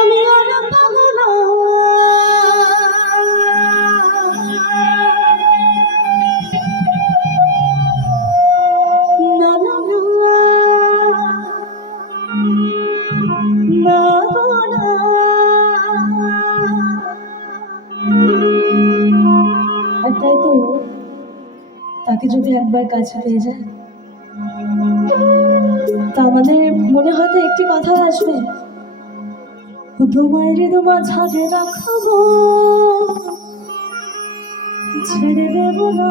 আমি আর পাবো না না না না না আর তাই তো তাকে যদি একবার কাছে পেয়ে যায় তা আমাদের মনে হয়তো একটি কথা আসবে, তোমায় রে তোমার ছাড়ে রাখবো, ছেড়ে দেব না।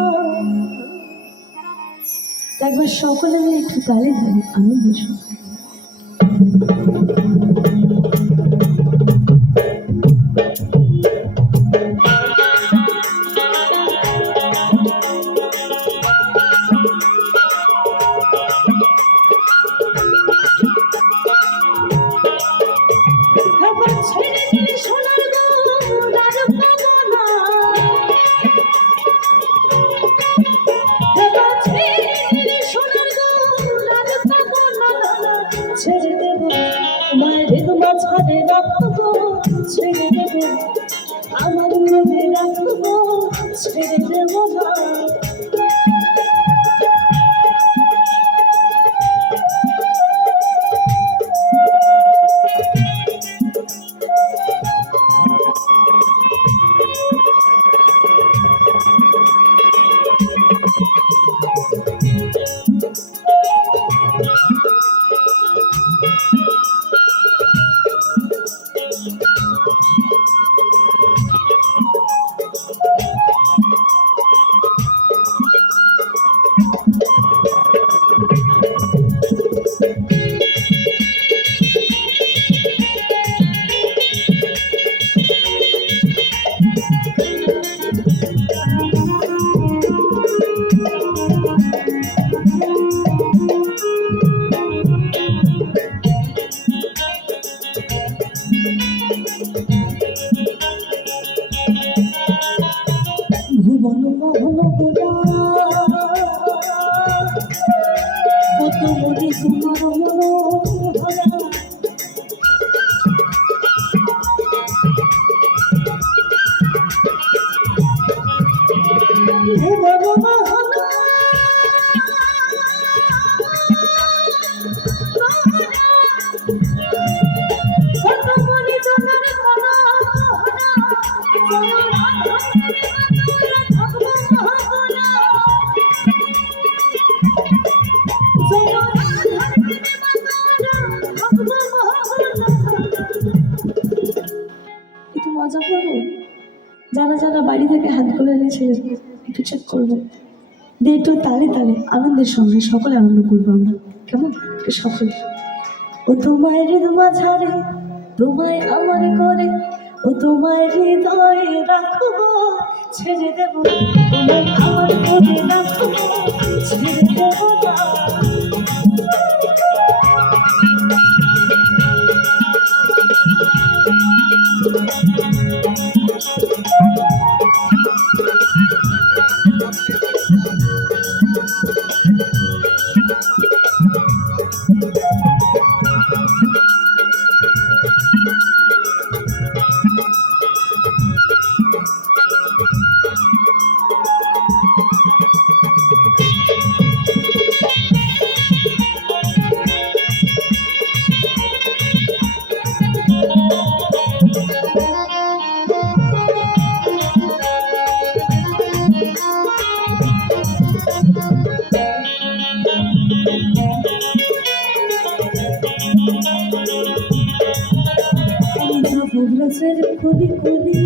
একবার সকলে মিলে একটু তালে ধরি আনন্দ সঙ্গে। ছেড়ে দেব মায়ের মাঝারে রাখবো, ছেড়ে দেব আমার মনে রাখবো, ছেড়ে দেব না। ভুবন মোহন গোলা কত মনে তোমার মনোহরা, ভুবন মোহন কত মনে তোমার মনোহরা, একটু মজা করবো, যারা যারা বাড়ি থেকে হাত খুলে নিয়েছে একটু চেক করবো, দিয়ে একটু তালে তালে আনন্দের সঙ্গে সকলে আনন্দ করবো আমরা, কেমন? সকলে ও তোমায় মাঝারে তোমায় আমার করে, ও তোমায় হৃদয়ে রাখবো, ছেড়ে দেব তোমায় আমার করে রাখবো, ছেড়ে দেব না। ব্রজের কলি কলি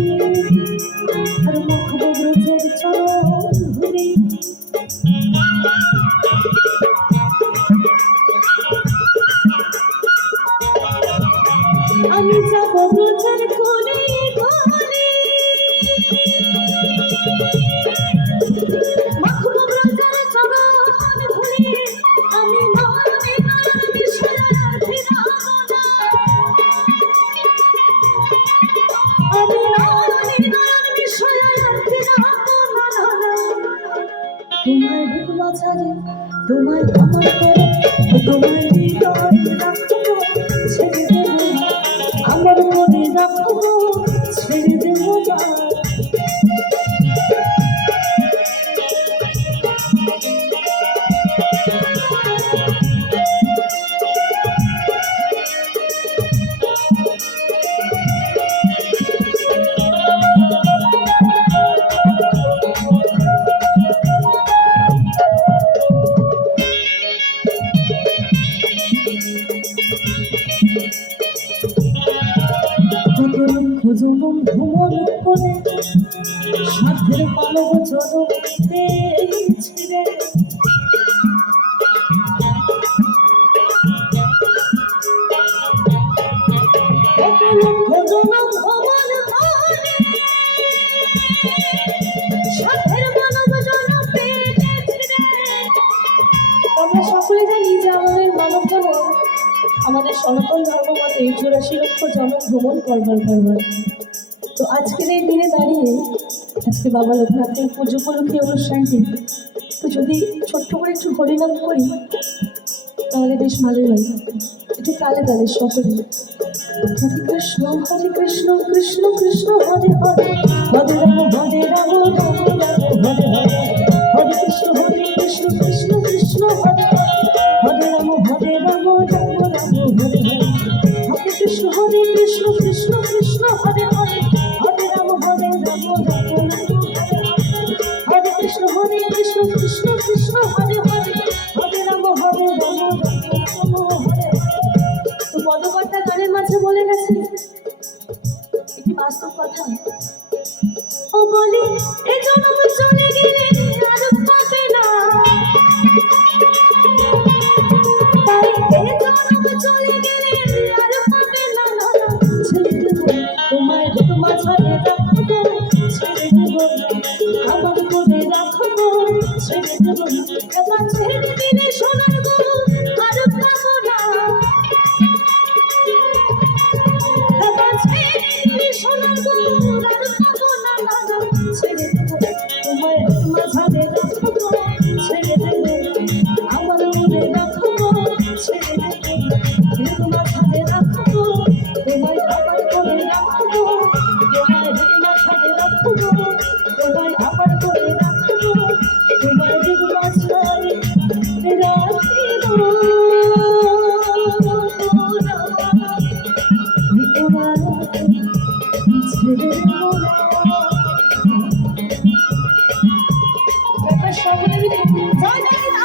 আর মুখ ব্রজের চরণ ধরি, আমি যাব ব্রজের কলি কলি, মুখ ব্রজের চরণ ধরি, আমি আমি তোমার বুক মাঝারে তোমায় আমার করে তোমার হৃদয় রাখবো ছেড়ে দেব না আমার মনে রাখবো ছেড়ে দেব না জনম ভ্রমণ করে সাধের মানব জনম পেয়েছিলে জনম ভ্রমণ করে সাধের মানব জনম পেয়েছিলে আমরা সকলে জানি যে আমাদের মানব জনম আমাদের সনাতন ধর্ম মতে 84 লক্ষ জনম ভ্রমণ করবার। তো আজকের এই দিনে দাঁড়িয়ে আজকে বাবা লোকনাথের পুজো উপলক্ষে অনুষ্ঠানটি তো যদি ছোট্ট করে একটু হরিনাম করি তাহলে বেশ ভালোই হয় একটু তালে তালে সকলে হরে কৃষ্ণ কৃষ্ণ কৃষ্ণ হরে হরে হরে রাম হরে রাম রাম রাম হরে হরে হরে কৃষ্ণ কৃষ্ণ কৃষ্ণ হরে হরে রাম হরে রাম রাম রাম হরে হরে হরে কৃষ্ণ কৃষ্ণ কৃষ্ণ হরে হরে হরে রাম হরে রাম রাম রাম হরে কৃষ্ণ কৃষ্ণ কৃষ্ণ হরে হরে হরে রাম হরে রাম রাম হরে তো পদকর্তা গানের মাঝে বলে গেছে একটি বাস্তব কথা ও বলি এ জনম চলে গেলে আর পাবে না তাই এ জনম চলে গেলে আর পাবে না ছেড়ে দেব তোমায় তোমার ছাড়ে রাখবো ছেড়ে দেব আমার করে রাখবো ছেড়ে দেব এবার ছেড়ে দিলে সোনার গো আর পাবো না এবার ছেড়ে দিলে সোনার গো আর পাবো না ছেড়ে দেব তোমায় তোমার ছাড়ে রাখবো ছেড়ে দেব আমার করে রাখবো ছেড়ে দেব তোমার ছাড়ে রাখবো তোমায় আমার করে রাখবো তোমায় তোমার ছাড়ে রাখবো তোমায় আমার করে রাখবো তোমায় তোমার ছাড়ে রাখবো তোমার ছেড়ে দেব সকলে মিলে জয় জয়